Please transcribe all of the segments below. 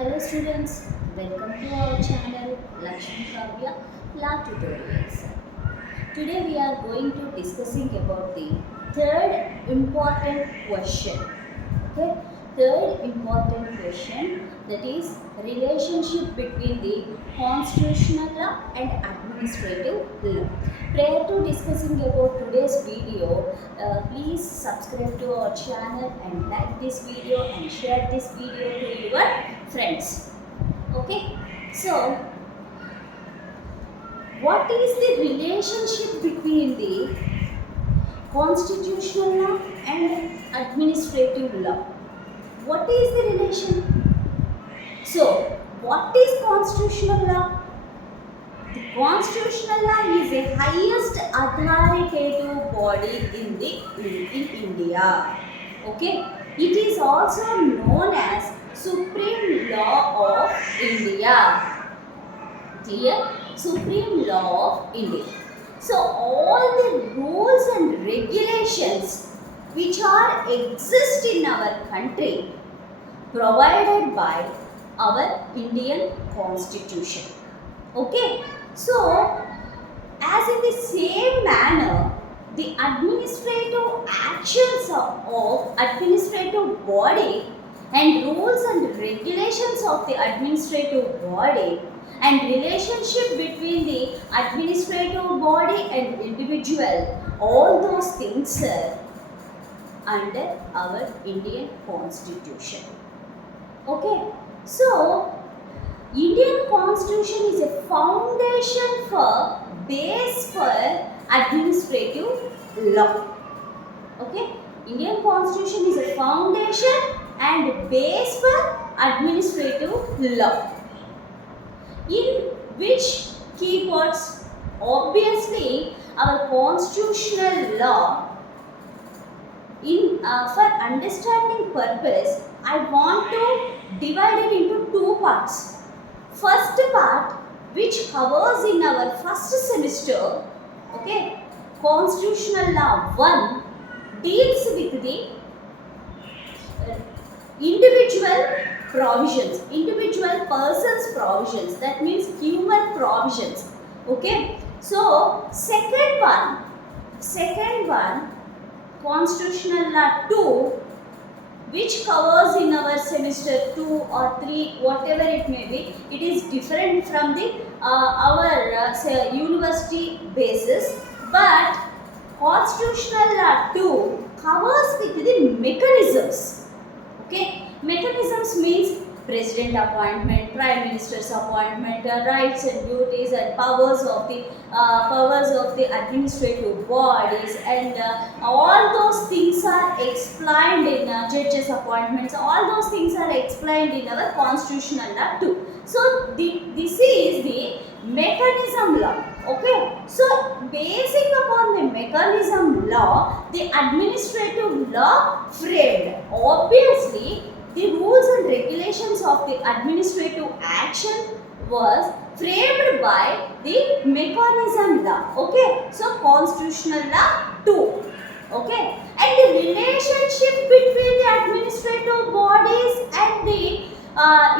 Hello students, welcome to our channel Lakshmi Kavya Law Tutorials. Today we are going to discussing about the third important question. Okay, third important question, that is relationship between the constitutional law and administrative law. Prior to discussing about today's video, please subscribe to our channel and like this video and share this video to your friends. Okay, so what is the relationship between the constitutional law and administrative law? What is the relation? So, what is constitutional law? The constitutional law is the highest authoritative body in India. Okay, it is also known as Supreme Law of India. Clear? Supreme Law of India. So all the rules and regulations which are exist in our country provided by our Indian Constitution. Okay. So as in the same manner, the administrative actions of administrative body and rules and regulations of the administrative body and relationship between the administrative body and individual, all those things are under our Indian Constitution. Okay, so Indian Constitution is a foundation for base for administrative law. Okay, Indian Constitution is a foundation and base for administrative law. In which keywords? Obviously, our constitutional law, for understanding purpose, I want to divide it into two parts. First part, which covers in our first semester, okay, Constitutional Law 1 deals with the individual provisions, individual persons provisions, that means human provisions. Okay, so second one, Constitutional Law 2, which covers in our semester 2 or 3, whatever it may be, it is different from the our say university basis, but Constitutional Law 2 covers with the mechanisms. Okay, mechanisms means president appointment, prime minister's appointment, rights and duties and powers of the administrative bodies, and all those things are explained in judges appointments. All those things are explained in our constitutional law too. So this is the mechanism law. Okay, so basing upon the mechanism law, the administrative law framed. Obviously, the rules and regulations of the administrative action was framed by the mechanism law. Okay, so constitutional law 2. Okay, and the relationship between the administrative bodies and the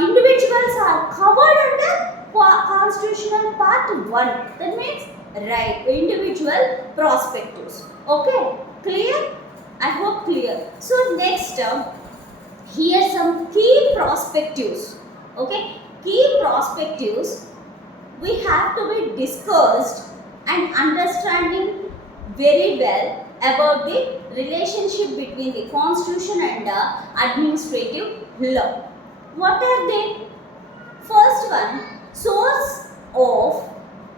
individuals are covered under constitutional part 1. That means right, individual perspectives. Okay, clear? I hope clear. So next here some key perspectives. Okay, key perspectives we have to be discussed and understanding very well about the relationship between the constitution and administrative law. What are they? First one, source of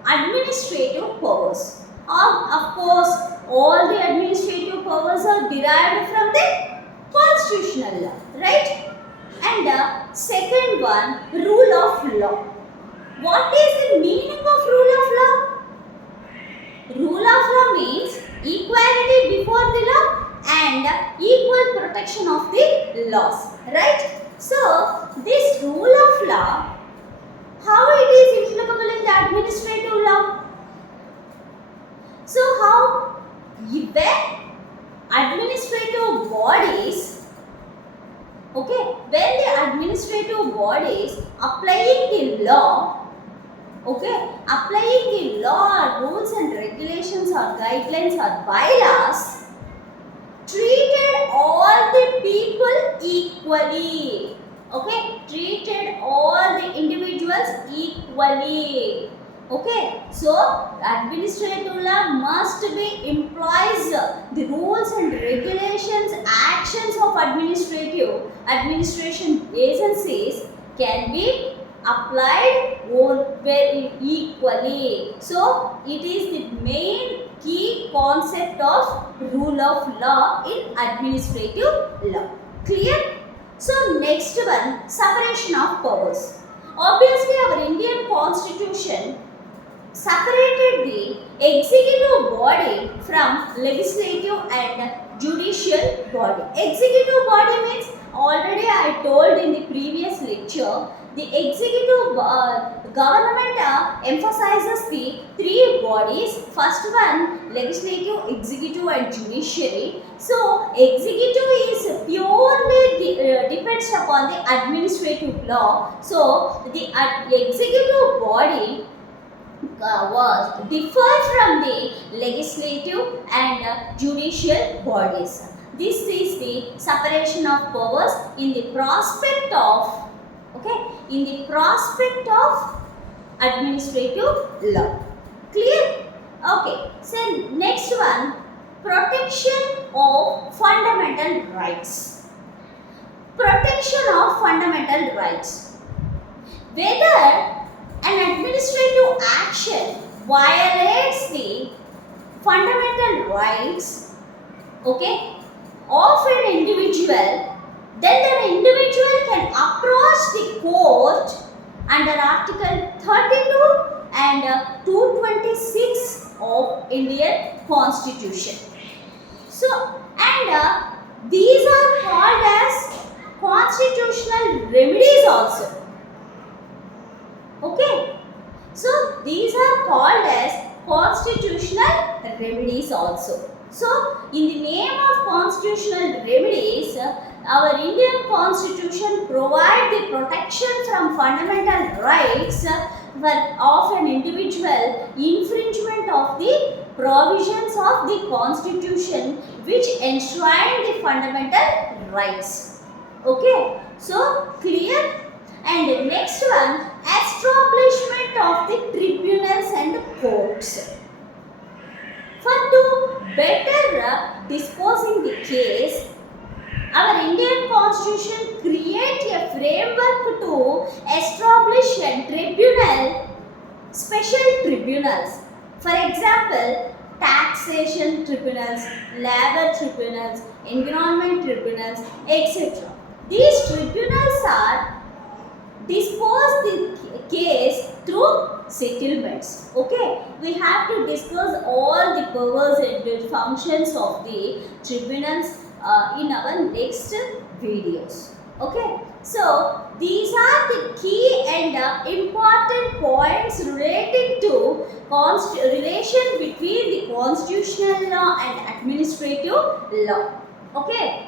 administrative powers. Of course, all the administrative powers are derived from the constitutional law, right? And second one, rule of law. What is the meaning of rule of law? Rule of law means equality before the law and equal protection of the laws, right? So, this rule of law, how it is applicable in the administrative law? So, how when administrative bodies Okay, when the administrative bodies applying the law, okay, applying the law, rules and regulations or guidelines or bylaws, treated all the people equally. Okay, treated all the individuals equally. Okay, so administrative law must be implies the rules and regulations, actions of administration agencies can be applied very equally. So it is the main key concept of rule of law in administrative law. Clear? So next one, separation of powers. Obviously our Indian constitution separated the executive body from legislative and judicial body. Executive body means, already I told in the previous lecture, the executive government emphasizes the three bodies. First one, legislative, executive and judiciary. So executive is purely depends upon the administrative law. So the executive body was differ from the legislative and judicial bodies. This is the separation of powers in the prospect of, okay, in the prospect of administrative law. Clear? Okay. So next one, protection of fundamental rights. Protection of fundamental rights. Whether an administrative action violates the fundamental rights, okay, of an individual, then the individual can approach the court under Article 32 and 226 of Indian Constitution. So, and these are called as constitutional remedies also. Okay, so these are called as constitutional remedies also. So, in the name of constitutional remedies, our Indian Constitution provides the protection from fundamental rights of an individual, infringement of the provisions of the Constitution which enshrine the fundamental rights. Okay, so clear? And next one, establishment of the tribunals and courts. For to better disposing the case, our Indian Constitution create a framework to establish a tribunal, special tribunals. For example, taxation tribunals, labor tribunals, environment tribunals, etc. These tribunals are dispose the case through settlements. Okay, we have to discuss all the powers and the functions of the tribunals in our next videos. Okay, so these are the key and important points relating to relation between the constitutional law and administrative law. Okay.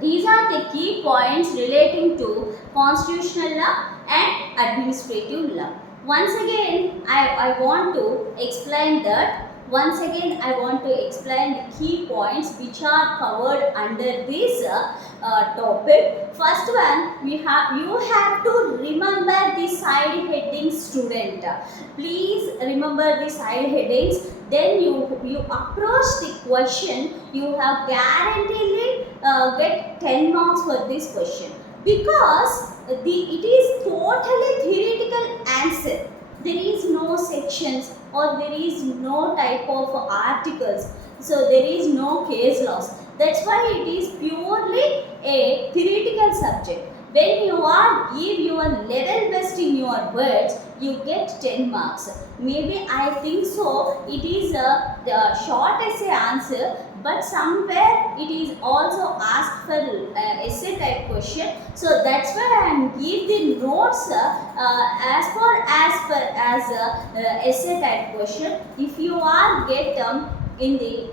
These are the key points relating to constitutional law and administrative law. Once again, I want to explain that. Once again, I want to explain the key points which are covered under this topic. First one, you have to remember the side headings, student. Please remember the side headings. Then you approach the question, you have guaranteed get 10 marks for this question, because it is totally theoretical answer. There is no sections or there is no type of articles, so there is no case laws. That's why it is purely a theoretical subject. When you are give your level best in your words, you get 10 marks. Maybe I think so it is a short essay answer, but somewhere it is also asked for essay type question. So that's why I am give the notes as far as essay type question. If you are get in the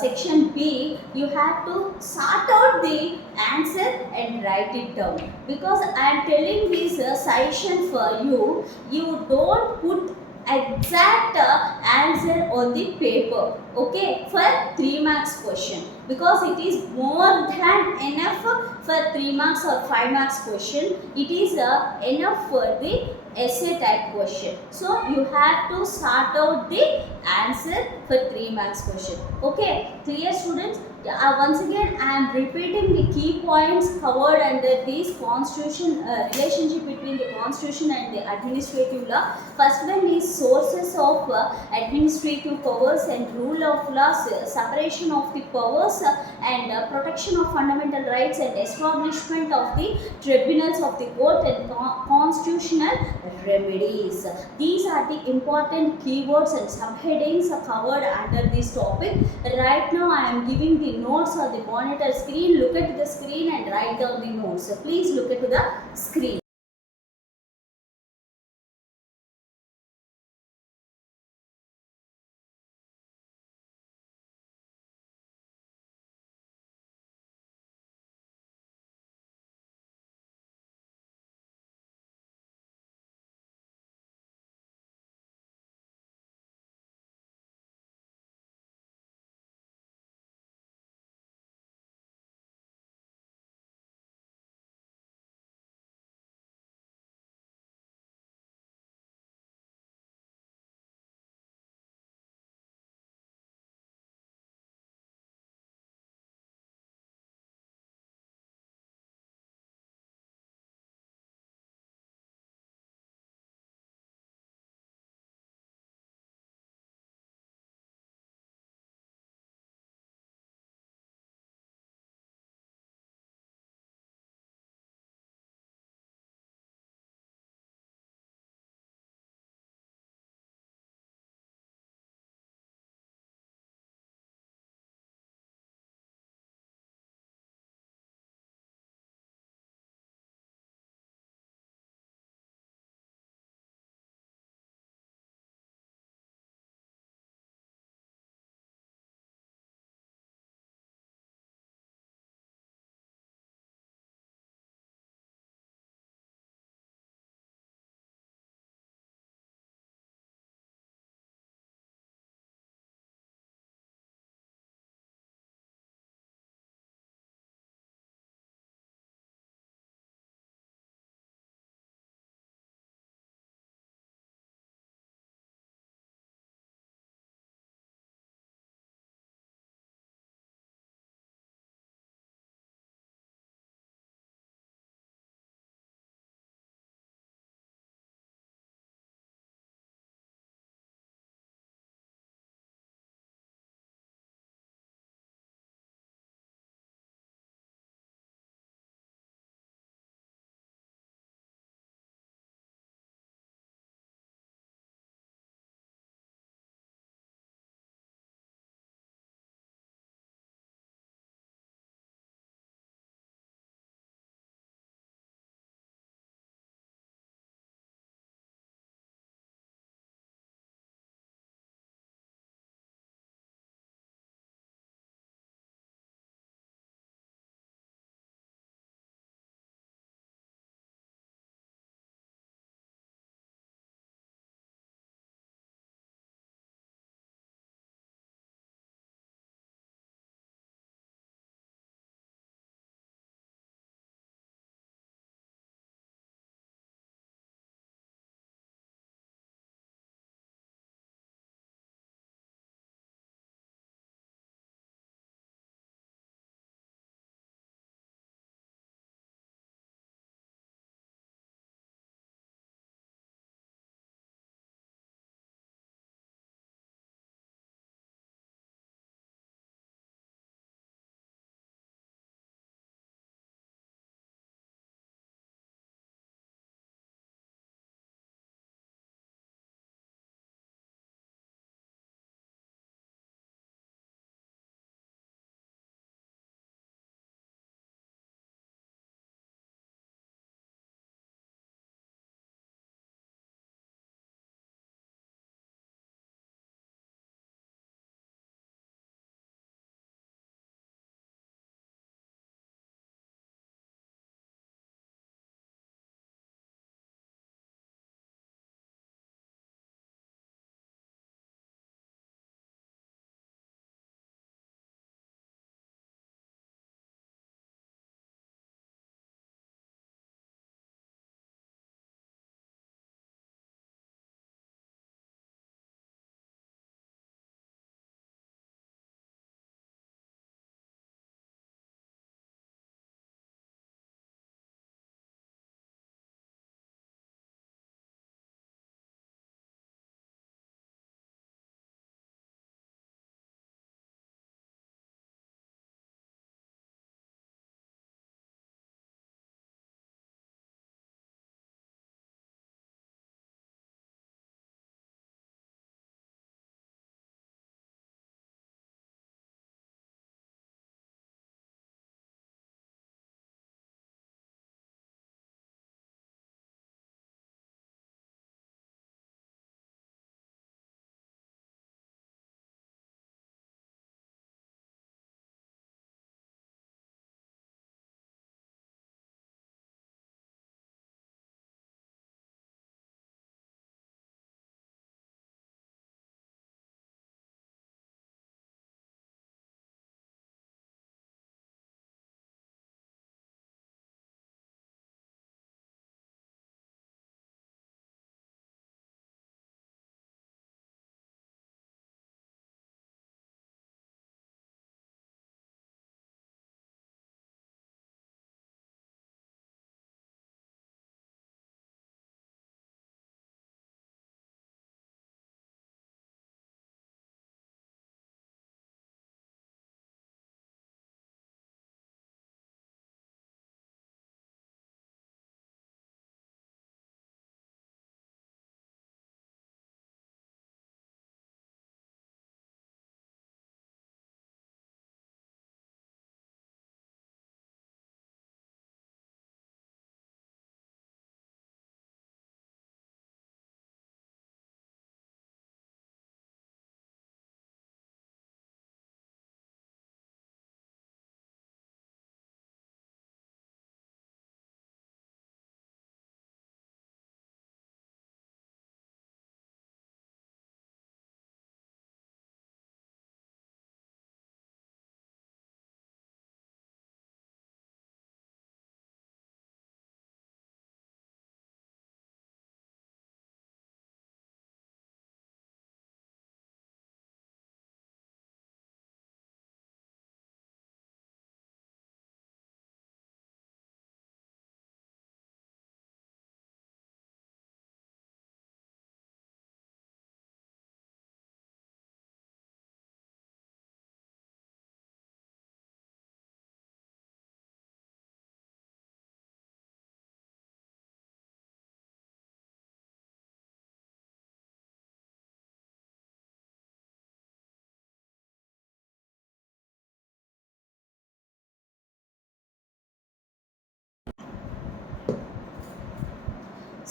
section B, you have to sort out the answer and write it down, because I am telling this suggestion for you. You don't put exact answer on the paper, okay, for 3 marks question, because it is more than enough for 3 marks or 5 marks question. It is enough for the essay type question. So you have to sort out the answer for 3 marks question. Okay, clear students? Once again I am repeating the key points covered under this constitution, relationship between the constitution and the administrative law. First one is sources of administrative powers and rule of laws, separation of the powers, and protection of fundamental rights, and establishment of the tribunals of the court, and constitutional remedies. These are the important keywords and subheadings covered under this topic. Right now I am giving the notes on the monitor screen. Look at the screen and write down the notes. So please look at the screen.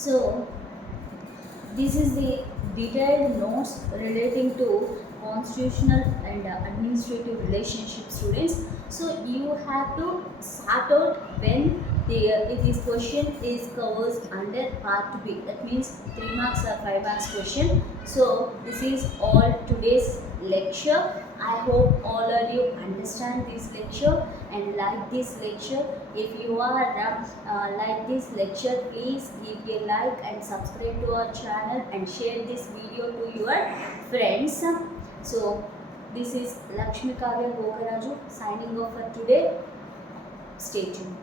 So this is the detailed notes relating to constitutional and administrative relationship, students. So you have to sort out when this question is covers under part B, that means 3 marks or 5 marks question. So this is all today's lecture. I hope all of you understand this lecture and like this lecture. If you are like this lecture, please give a like and subscribe to our channel and share this video to your friends. So this is Lakshmi Kavya Gokaraju signing off for today. Stay tuned.